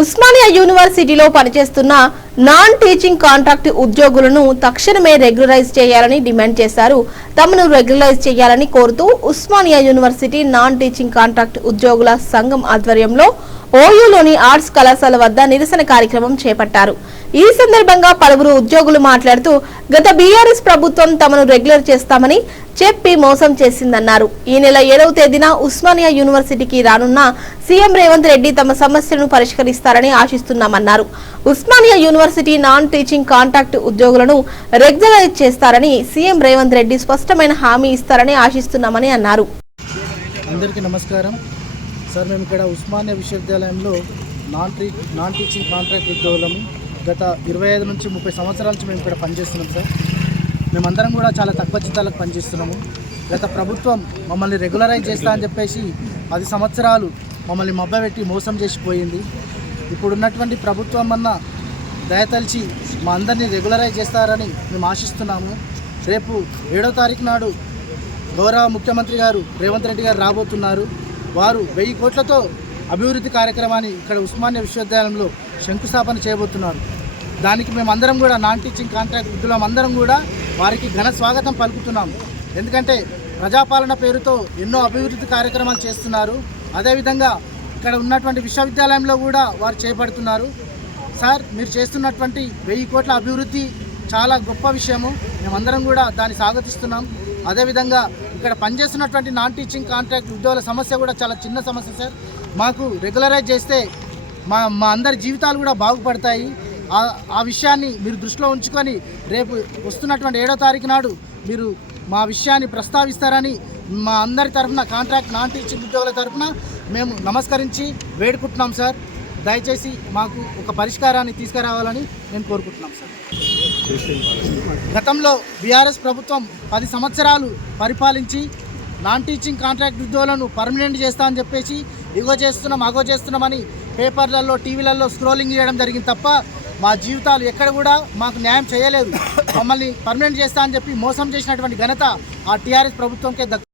ఉస్మానియా యూనివర్సిటీలో పనిచేస్తున్న non teaching contract ఉద్యోగులను తక్షణమే రెగ్యులరైజ్ చేయాలని డిమాండ్ చేశారు. తమను రెగ్యులరైజ్ చేయాలని కోరుతూ Osmania university non teaching contract ఉద్యోగుల సంఘం ఆధ్వర్యంలో ఓయూలోని ఆర్ట్స్ కళాశాల వద్ద నిరసన కార్యక్రమం చేపట్టారు. ఈ సందర్భంగా పలువురు ఉద్యోగులు మాట్లాడుతూ గత బీఆర్ఎస్ ప్రభుత్వం తమను రెగ్యులర్ చేస్తామని చెప్పి మోసం చేసిందన్నారు. ఈ నెల ఏడవ తేదీన ఉస్మానియా యూనివర్సిటీకి రానున్న సీఎం రేవంత్ రెడ్డి తమ సమస్యలను పరిష్కరిస్తారని ఆశిస్తున్నామన్నారు. Osmania university non teaching contract ఉద్యోగులను రెగ్యులరైజ్ చేస్తారని సీఎం రేవంత్ రెడ్డి స్పష్టమైన హామీ ఇస్తారని ఆశిస్తున్నామని అన్నారు. అందరికీ నమస్కారం. సార్ మేము ఇక్కడ ఉస్మానియా విశ్వవిద్యాలయంలో non T non teaching contract ఉద్యోగులము. గత ఇరవై ఐదు నుంచి ముప్పై సంవత్సరాల నుంచి మేము ఇక్కడ పనిచేస్తున్నాం సార్. మేమందరం కూడా చాలా తక్కువ జీతాలకు పనిచేస్తున్నాము. గత ప్రభుత్వం మమ్మల్ని రెగ్యులరైజ్ చేస్తా అని చెప్పేసి పది సంవత్సరాలు మమ్మల్ని మబ్బబెట్టి మోసం చేసిపోయింది ఇప్పుడున్నటువంటి ప్రభుత్వం అన్న దయతలిచి మా అందరినీ రెగ్యులరైజ్ చేస్తారని మేము ఆశిస్తున్నాము. రేపు ఏడో తారీఖు నాడు గౌరవ ముఖ్యమంత్రి గారు రేవంత్ రెడ్డి గారు రాబోతున్నారు. వారు వెయ్యి కోట్లతో అభివృద్ధి కార్యక్రమాన్ని ఇక్కడ ఉస్మానియా విశ్వవిద్యాలయంలో శంకుస్థాపన చేయబోతున్నారు. దానికి మేము అందరం కూడా నాన్ టీచింగ్ కాంట్రాక్ట్ విధులం అందరం కూడా వారికి ఘన స్వాగతం పలుకుతున్నాం. ఎందుకంటే ప్రజాపాలన పేరుతో ఎన్నో అభివృద్ధి కార్యక్రమాలు చేస్తున్నారు. అదేవిధంగా ఇక్కడ ఉన్నటువంటి విశ్వవిద్యాలయంలో కూడా వారు చేపడుతున్నారు. సార్ మీరు చేస్తున్నటువంటి వెయ్యి కోట్ల అభివృద్ధి చాలా గొప్ప విషయము. మేమందరం కూడా దాన్ని స్వాగతిస్తున్నాం. అదేవిధంగా ఇక్కడ పనిచేస్తున్నటువంటి నాన్ టీచింగ్ కాంట్రాక్ట్ ఉద్యోగుల సమస్య కూడా చాలా చిన్న సమస్య సార్. మాకు రెగ్యులరైజ్ చేస్తే మా మా అందరి జీవితాలు కూడా బాగుపడతాయి. ఆ- విషయాన్ని మీరు దృష్టిలో ఉంచుకొని రేపు వస్తున్నటువంటి ఏడో తారీఖు నాడు మీరు మా విషయాన్ని ప్రస్తావిస్తారని మా అందరి తరఫున కాంట్రాక్ట్ నాన్ టీచింగ్ ఉద్యోగుల తరఫున మేము నమస్కరించి వేడుకుంటున్నాం సార్. దయచేసి మాకు ఒక పరిష్కారాన్ని తీసుకురావాలని నేను కోరుకుంటున్నాం సార్. గతంలో బీఆర్ఎస్ ప్రభుత్వం పది సంవత్సరాలు పరిపాలించి నాన్ టీచింగ్ కాంట్రాక్ట్ ఉద్యోగులను పర్మనెంట్ చేస్తా అని చెప్పేసి ఇగో చేస్తున్నాం అగో చేస్తున్నామని పేపర్లలో టీవీలలో స్క్రోలింగ్ చేయడం జరిగింది తప్ప మా జీవితాలు ఎక్కడ కూడా మాకు న్యాయం చేయలేదు. మమ్మల్ని పర్మనెంట్ చేస్తా అని చెప్పి మోసం చేసినటువంటి ఘనత ఆ టీఆర్ఎస్ ప్రభుత్వంకే దక్కు